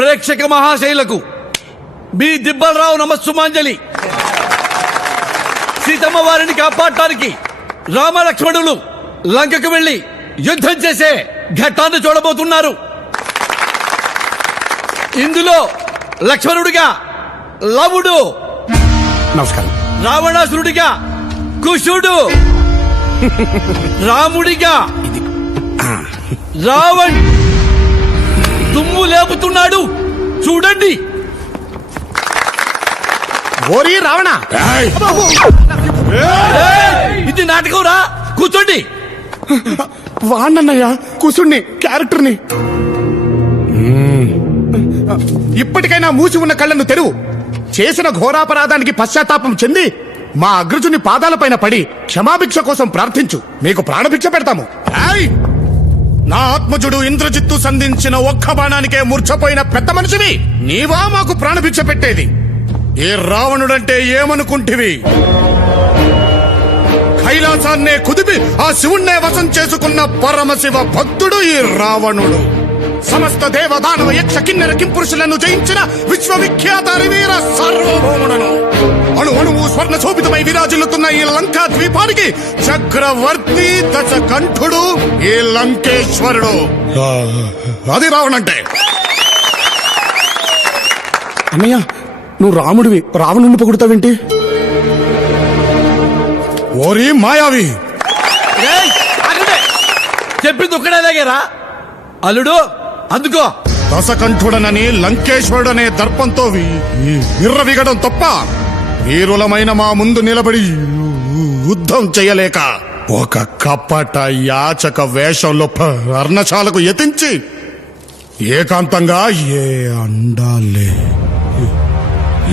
ప్రేక్షక మహాశైలకు మీ దిబ్బలరావు నమస్సుమాంజలి. సీతమ్మ వారిని కాపాడటానికి రామలక్ష్మణులు లంకకు వెళ్లి యుద్ధం చేసే ఘట్టాన్ని చూడబోతున్నారు. ఇందులో లక్ష్మణుడిగా లవుడు, నమస్కారం. రావణాసురుడిగా కుశుడు, రాముడిగా రావణ్ దుమ్ము లేపుతున్నాడు చూడండి. ఓరి రావణ, ఇది నాటకం రా, కూర్చోండి. వాణ్ణన్నయ్య కుసుణ్ణి క్యారెక్టర్ని. ఇప్పటికైనా మూసి ఉన్న కళ్ళను తెరువు. చేసిన ఘోరాపరాధానికి పశ్చాత్తాపం చెంది మా అగ్రజుని పాదాలపైన పడి క్షమాభిక్ష కోసం ప్రార్థించు, మీకు ప్రాణభిక్ష పెడతాము. నా ఆత్మజుడు ఇంద్రజిత్తు సంధించిన ఒక్క బాణానికే మూర్ఛపోయిన పెద్ద మనిషివి నీవా మాకు ప్రాణభిక్ష పెట్టేది? ఏ రావణుడంటే ఏమనుకుంటివి? కైలాసాన్నే కుదిపి ఆ శివుణ్ణే వశం చేసుకున్న పరమశివ భక్తుడు ఈ రావణుడు. సమస్త దేవదానవ యక్ష కిన్నెర కింపురుషులను జయించిన విశ్వవిఖ్యాత వీర సార్వభౌముడను. అణు అణువు స్వర్ణ శోభితమై విరాజిల్లుతున్న ఈ లంకా ద్వీపానికి చక్రవర్తి దశకంఠుడు ఈ లంకేశ్వరుడు. అది రావణంటే. అన్నయ్య, నువ్వు రాముడివి, రావణుని పొగుడుతావేంటి? ఓరి మాయావి, చెప్పింది ఒక్కడేలాగేరా అల్లుడు. అందుకో దశకంఠుడనని లంకేశ్వరుడనే దర్పంతో విర్రవిగడం తప్ప వీరులమైన మా ముందు నిలబడి యుద్ధం చేయలేక ఒక కపట యాచక వేషంలో పర్ణశాలకు యతించి ఏకాంతంగా ఏ అండాలే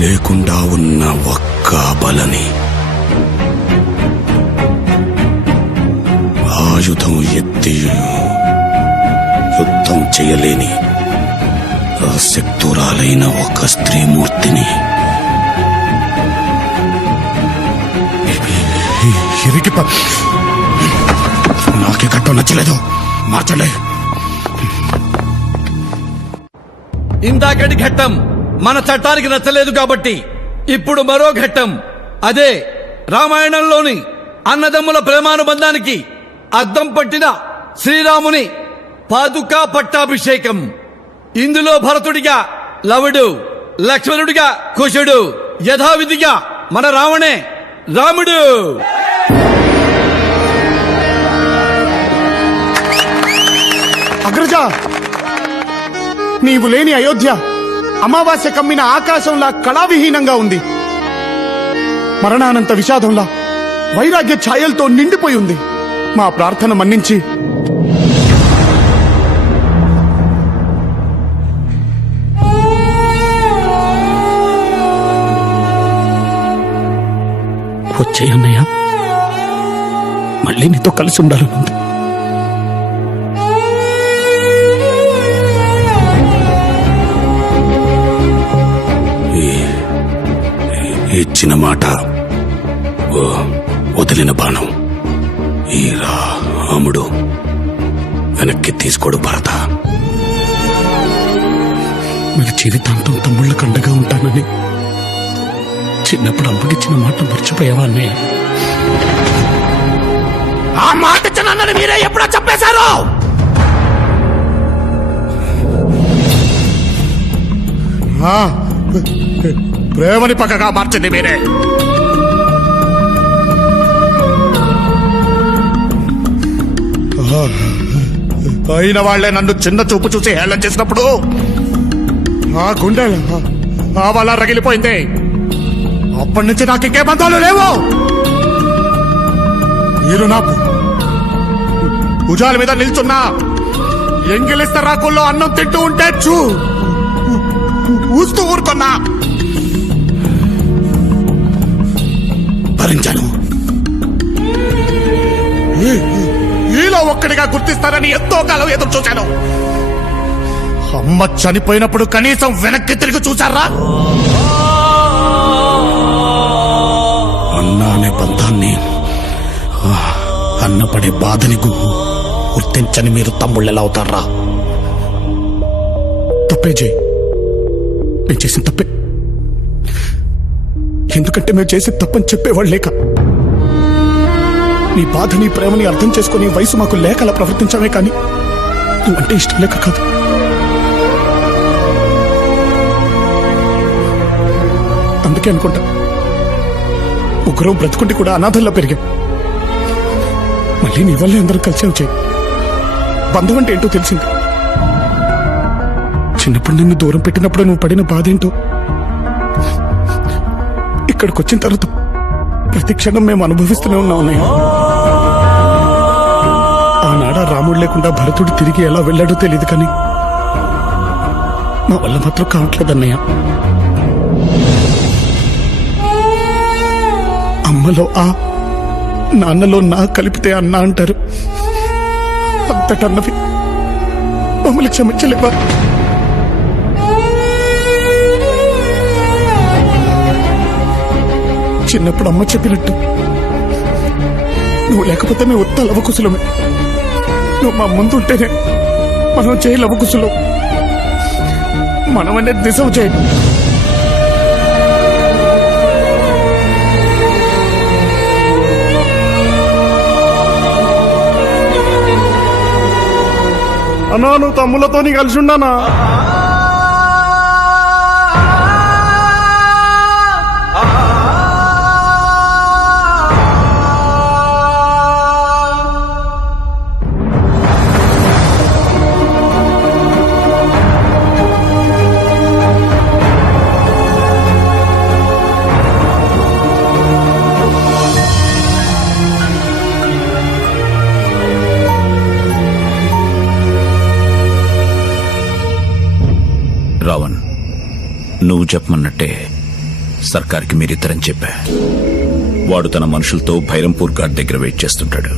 లేకుండా ఉన్న ఒక్క బలని ఆయుధం ఎత్తి యుద్ధం చేయలేని శక్తురాలైన ఒక స్త్రీమూర్తిని నాకే కట్టం నచ్చలేదు, మార్చలే. ఇందాకటి ఘట్టం మన చట్టానికి నచ్చలేదు కాబట్టి ఇప్పుడు మరో ఘట్టం, అదే రామాయణంలోని అన్నదమ్ముల ప్రేమానుబంధానికి అద్దం పట్టిన శ్రీరాముని పాదుకా పట్టాభిషేకం. ఇందులో భరతుడిగా లవుడు, లక్ష్మణుడిగా కుశుడు, యథావిధిగా మన రావణే రాముడు. అగ్రజ, నీవు లేని అయోధ్య అమావాస్య కమ్మిన ఆకాశంలా కళావిహీనంగా ఉంది. మరణానంత విషాదంలా వైరాగ్య ఛాయలతో నిండిపోయి ఉంది. మా ప్రార్థన మన్నించి వచ్చేయన్నయ్య, మళ్ళీ నీతో కలిసి ఉండాలనుంది. ఇచ్చిన మాట వదిలిన బాణం ఈ రాముడు వెనక్కి తీసుకోడు భరత. మీరు జీవితాంతం తమ్ముళ్ళ కండగా ఉంటానని చిన్నప్పుడు అమ్మకిచ్చిన మాట మర్చిపోయావా అన్నయ్య? ఆ మాట ఇచ్చినన్నని మీరే ఎప్పుడో చెప్పేశారు. ప్రేమని పక్కగా మార్చింది మీరే. అయిన వాళ్లే నన్ను చిన్న చూపు చూసి హేళన చేసినప్పుడు ఆ గుండె ఆ వల్ల రగిలిపోయింది. అప్పటి నుంచి నాకు ఇంకే బంధాలు లేవు. మీరు నాకు భుజాల మీద నిల్చున్నా ఎంగిలిస్త రాకుల్లో అన్నం తింటూ ఉంటే చూస్తూ ఊరుకున్నా. భరించాను. ఈలో ఒక్కడిగా గుర్తిస్తారని ఎంతో కాలం ఎదురు చూశాను. అమ్మ చనిపోయినప్పుడు కనీసం వెనక్కి తిరిగి చూశారా? అన్న అనే బంధాన్ని, అన్నపడే బాధని గుర్తించని మీరు తమ్ముళ్ళు ఎలా అవుతారా? తప్పే చేయి, నేను చేసిన తప్పే. ఎందుకంటే మేము చేసే తప్పని చెప్పేవాళ్ళు లేక. నీ బాధ, నీ ప్రేమని అర్థం చేసుకునే వయసు మాకు లేక అలా ప్రవర్తించామే, కానీ నువ్వంటే ఇష్టం లేక కాదు. అందుకే అనుకుంటా ముగ్గురు బ్రతుకుంటే కూడా అనాథల్లో పెరిగాం. మళ్ళీ నీ వల్లే అందరూ కలిసి వచ్చాయి. బంధం అంటే ఏంటో తెలిసింది. చిన్నప్పుడు నిన్ను దూరం పెట్టినప్పుడు నువ్వు పడిన బాధ ఏంటో ఇక్కడికి వచ్చిన తర్వాత ప్రతి క్షణం మేము అనుభవిస్తూనే ఉన్నాం అన్నయ్య. ఆనాడ రాముడు లేకుండా భరతుడు తిరిగి ఎలా వెళ్ళాడో తెలియదు, కానీ మా వల్ల మాత్రం కావట్లేదన్నయ్య. అమ్మలో ఆ, నాన్నలో నా కలిపితే అన్న అంటారు. అంతటన్నవి మమ్మల్ని క్షమించలేవా? చిన్నప్పుడు అమ్మ చెప్పినట్టు నువ్వు లేకపోతే మేము ఉత్త లవకుశలమే. నువ్వు మా ముందుంటేనే మనం చేయ లవకుశలం. మనం అనేది నిజం చేయండి. అన్నా, నువ్వు తమ్ములతో కలిసి ఉన్నానా? రావణ్, నువ్వు చెప్పమన్నట్టే సర్కార్కి మీరిద్దరని చెప్పా. వాడు తన మనుషులతో భైరంపూర్ ఘాట్ దగ్గర వెయిట్ చేస్తుంటాడు.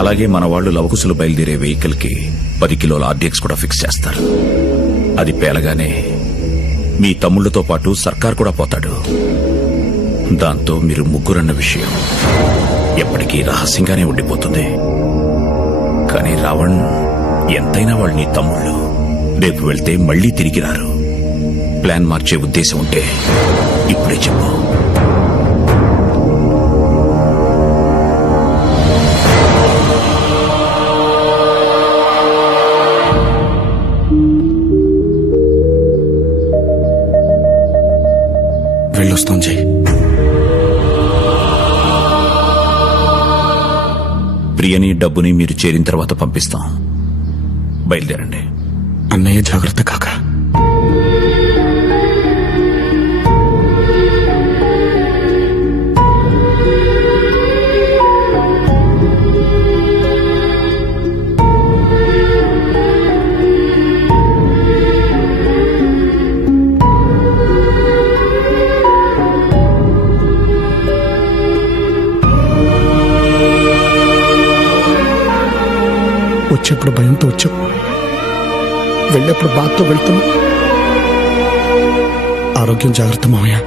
అలాగే మన వాళ్ళు లవకుశలు బయలుదేరే వెహికల్ కి 10 కిలోల ఆర్డీఎక్స్ కూడా ఫిక్స్ చేస్తారు. అది పేలగానే మీ తమ్ముళ్లతో పాటు సర్కార్ కూడా పోతాడు. దాంతో మీరు ముగ్గురన్న విషయం ఎప్పటికీ రహస్యంగానే ఉండిపోతుంది. కానీ రావణ్, ఎంతైనా వాళ్ళు నీ తమ్ముళ్ళు. రేపు వెళ్తే మళ్లీ తిరిగి రారు. ప్లాన్ మార్చే ఉద్దేశం ఉంటే ఇప్పుడే చెప్పు. వెళ్ళొస్తాం జై. ప్రియని, డబ్బుని మీరు చేరిన తర్వాత పంపిస్తాం. బయలుదేరండి. అన్నయ్య జాగ్రత్త కాక. వచ్చేప్పుడు భయంతో వచ్చావు, వెళ్ళేప్పుడు బాధతో వెళ్తున్నా. ఆరోగ్యం జాగ్రత్త మావయ్య.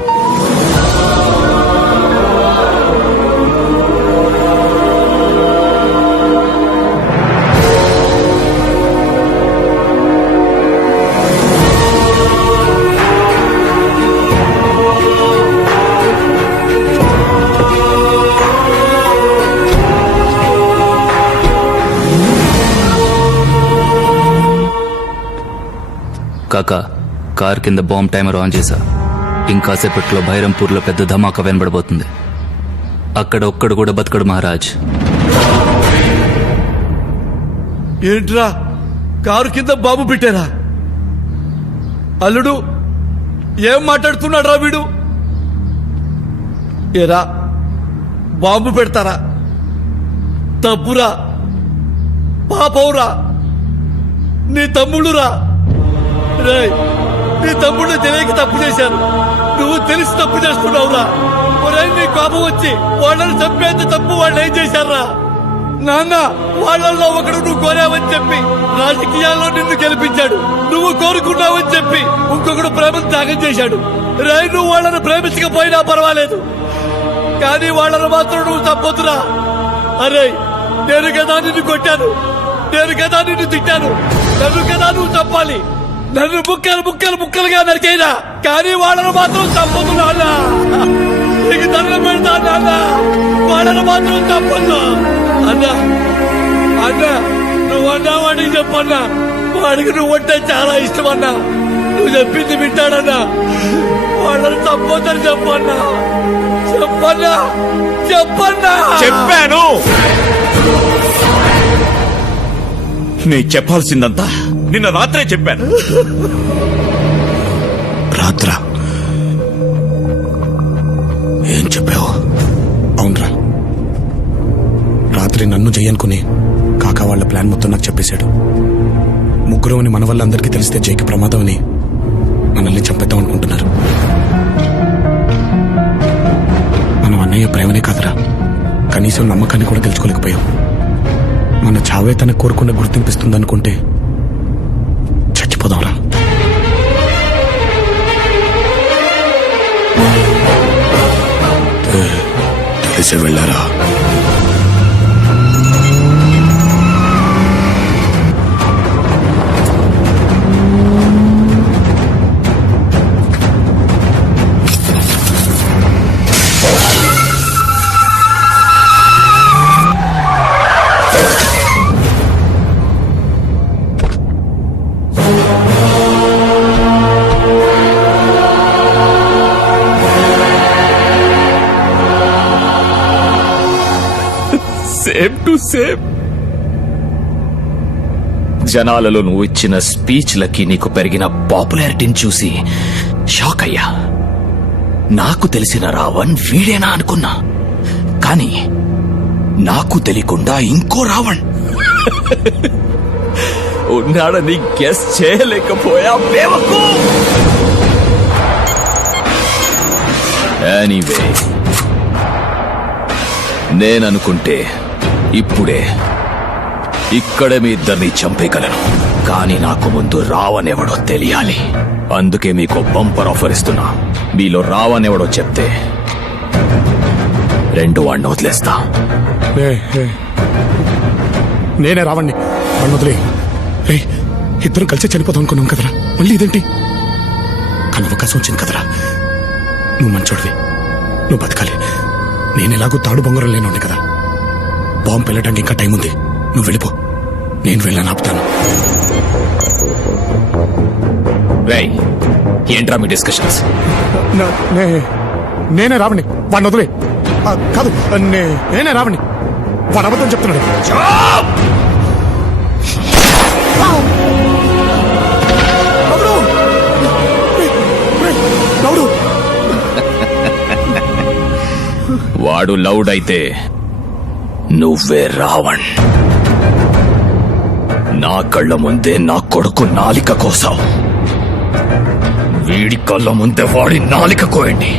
కాకా, కార్ కింద బాంబ్ టైమర్ ఆన్ చేశా. ఇంకాసేపట్లో భైరంపూర్లో పెద్ద ధమాకా వినబడబోతుంది. అక్కడ ఒక్కడు కూడా బతకడు మహారాజ్. ఏంట్రా, కారు కింద బాబు పెట్టారా? అల్లుడు, ఏం మాట్లాడుతున్నాడు రా వీడు? ఏరా, బాంబు పెడతారా? తప్పురా, పాపవురా, నీ తమ్ముడురా. రేయ్, నీ తమ్ముడు తెలియక తప్పు చేశాను, నువ్వు తెలిసి తప్పు చేస్తున్నావురా. ఒరేయ్, నీ కోపం వచ్చి వాళ్ళని చంపేంత తప్పు వాళ్ళు ఏం చేశారా? నాన్న, వాళ్ళల్లో ఒకడు నువ్వు కోరావని చెప్పి రాజకీయాల్లో నిన్ను గెలిపించాడు. నువ్వు కోరుకున్నావని చెప్పి ఇంకొకడు ప్రేమను త్యాగం చేశాడు. రేయ్, నువ్వు వాళ్ళని ప్రేమించకపోయినా పర్వాలేదు, కానీ వాళ్ళని మాత్రం నువ్వు తప్పొద్దురా. అరే, నేను కదా నిన్ను కొట్టాను, నేను కదా నిన్ను తిట్టాను, నన్ను కదా నువ్వు తప్పాలి. నన్ను ముక్కలుగా నరికేనా కానీ వాళ్ళను మాత్రం తప్పదు నాన్న. నీకు దండం పెడతా నాన్న, వాళ్ళను మాత్రం తప్పదు అన్నా. అన్నా నువ్వు అన్నావాడికి చెప్పన్నా, వాడికి నువ్వు అంటే చాలా ఇష్టం అన్నా. నువ్వు చెప్పింది వింటాడన్నా, వాళ్ళని తప్పొద్దని చెప్పన్నా. చెప్పన్నా చెప్పాను. నీ చెప్పాల్సిందంతా నిన్న రాత్రే చెప్పాను. రాత్ర ఏం చెప్పావు? అవునరా, రాత్రి నన్ను జయనుకుని కాకా వాళ్ళ ప్లాన్ మొత్తం నాకు చెప్పేశాడు. ముగ్గురు అని మన వల్ల అందరికీ తెలిస్తే జైకి ప్రమాదం అని మనల్ని చంపేద్దాం అనుకుంటున్నారు. మనం అన్నయ్య ప్రేమనే కాదురా, కనీసం నమ్మకాన్ని కూడా గెలుచుకోలేకపోయాం. మన చావే తన కోరుకున్న గుర్తింపిస్తుందనుకుంటే చచ్చిపోదాంరా. తెలిసే వెళ్ళారా? Same to same. జనాలలో నువ్వు ఇచ్చిన స్పీచ్లకి నీకు పెరిగిన పాపులారిటీని చూసి షాక్ అయ్యా. నాకు తెలిసిన రావణ్ వీడేనా అనుకున్నా, కానీ నాకు తెలియకుండా ఇంకో రావణ్ ఉన్నాడని గెస్ చేయలేకపోయా. బేవకు. ఎనీవే, నేననుకుంటే ఇప్పుడే ఇక్కడే మీ ఇద్దరిని చంపేయగలను, కానీ నాకు ముందు రావణ్ ఎవడో తెలియాలి. అందుకే మీకు బంపర్ ఆఫర్ ఇస్తున్నా. మీలో రావణ్ ఎవడో చెప్తే రెండు వాడిని వదిలేస్తా. నేనే రావణ్ణి, వాడిని వదిలే. ఇద్దరు కలిసి చనిపోతాం అనుకున్నాం కదరా, మళ్ళీ ఇదేంటి? కానీ అవకాశం వచ్చింది కదరా. నువ్వు మంచోడివి, నువ్వు బతకాలి. నేనెలాగూ తాడు బొంగరం లేనుండే కదా. బాంబు పెళ్ళటానికి ఇంకా టైం ఉంది. నువ్వు వెళ్ళిపో, నేను వెళ్ళాను ఆపుతాను. రేయ్, ఏంట్రా మీ డిస్కషన్స్? నేనే రావణ్ణి, వాడిని వదిలే. కాదు, నేనే రావణ్ణి. వాడు అబద్ధం చెప్తున్నాడు. వాడు లౌడ్ అయితే నువ్వే రావణ్. నా కళ్ళ ముందే నా కొడుకు నాలిక కోసావు, వీడి కళ్ళ ముందే వాడి నాలిక కోయండి.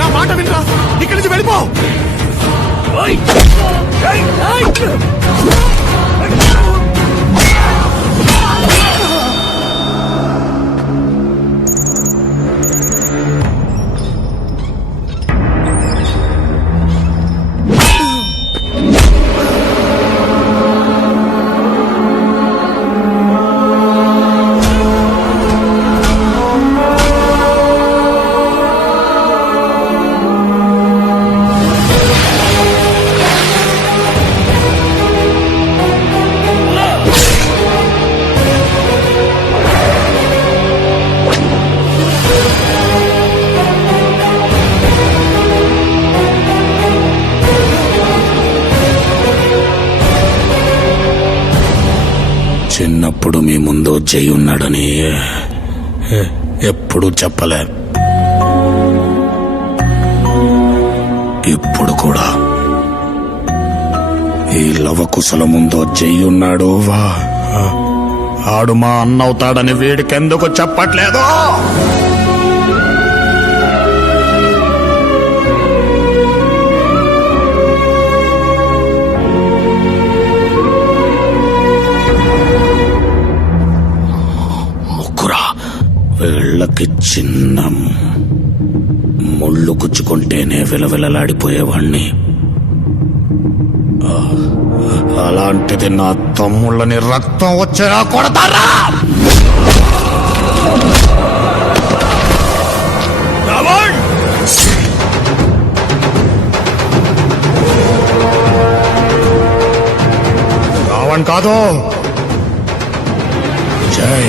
నా మాట వినరా, ఇక్కడి నుంచి వెళ్ళిపో. చిన్నప్పుడు మీ ముందు జై ఉన్నాడని ఎప్పుడూ చెప్పలే. ఇప్పుడు కూడా ఈ లవకుశల ముందో చెయ్యున్నాడు వా ఆడు మా అన్నవుతాడని వీడికెందుకు చెప్పట్లేదు? ముగ్గురా వీళ్ళకి చిన్న ముళ్ళు గుచ్చుకుంటేనే విలవిలలాడిపోయేవాణ్ణి. అలాంటిది నా తమ్ముళ్ళని రక్తం వచ్చేలా కొడతారా? రావణ్ కాదు, జై.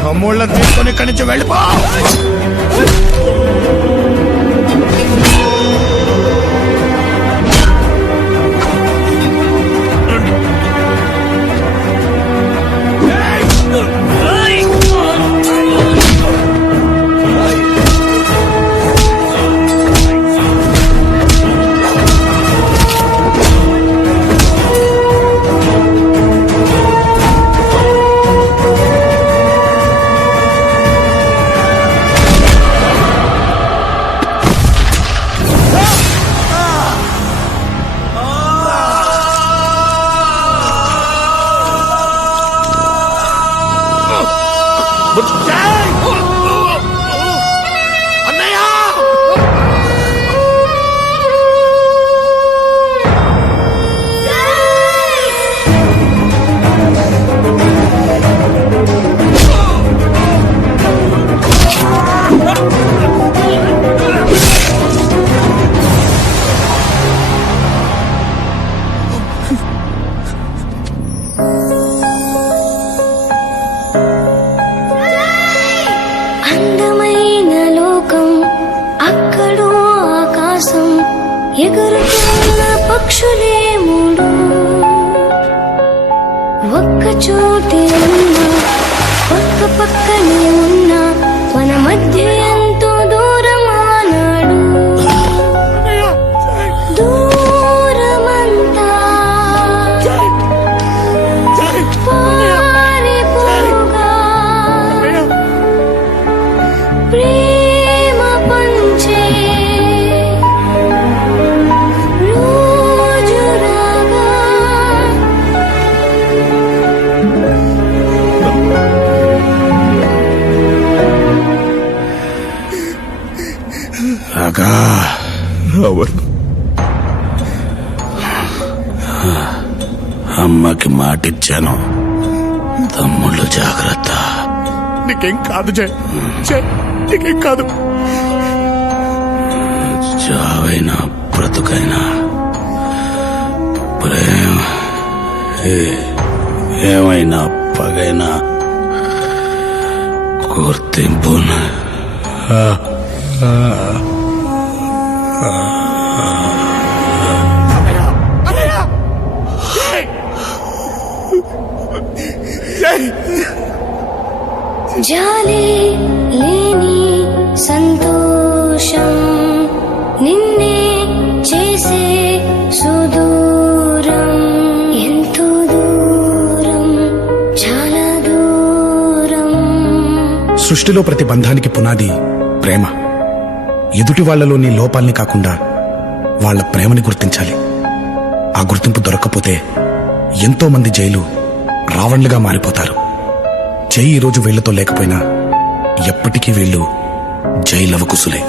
తమ్ముళ్ళని తీసుకొని ఇక్కడి నుంచి వెళ్ళిపో. ఎగురుతున్న పక్షులే మూడు ఒక్క చోటే ఉన్నా పక్క పక్కనే ఉన్నా మన మధ్య ప్రేమ పంచే రోజు రాగా రాగా రావణ్, అమ్మకి మాటిచ్చాను, తమ్ముళ్ళు జాగ్రత్త. నీకేం కాదు జై, నీకేం కాదు. చావైనా బ్రతుకైనా ప్రేమ ఏమైనా పగైనా గుర్తింపు జాలి లేని సంతోషం నిన్నే చేసే సుదూరం, ఎంతో దూరం, చాలా దూరం. సృష్టిలో ప్రతి బంధానికి పునాది ప్రేమ. ఎదుటి వాళ్లలోని లోపాల్ని కాకుండా వాళ్ళ ప్రేమని గుర్తించాలి. ఆ గుర్తింపు దొరక్కపోతే ఎంతో మంది జైలు రావణ్లుగా మారిపోతారు. జై ఈరోజు వీళ్లతో లేకపోయినా ఎప్పటికీ వీళ్ళు జై లవకుశులే.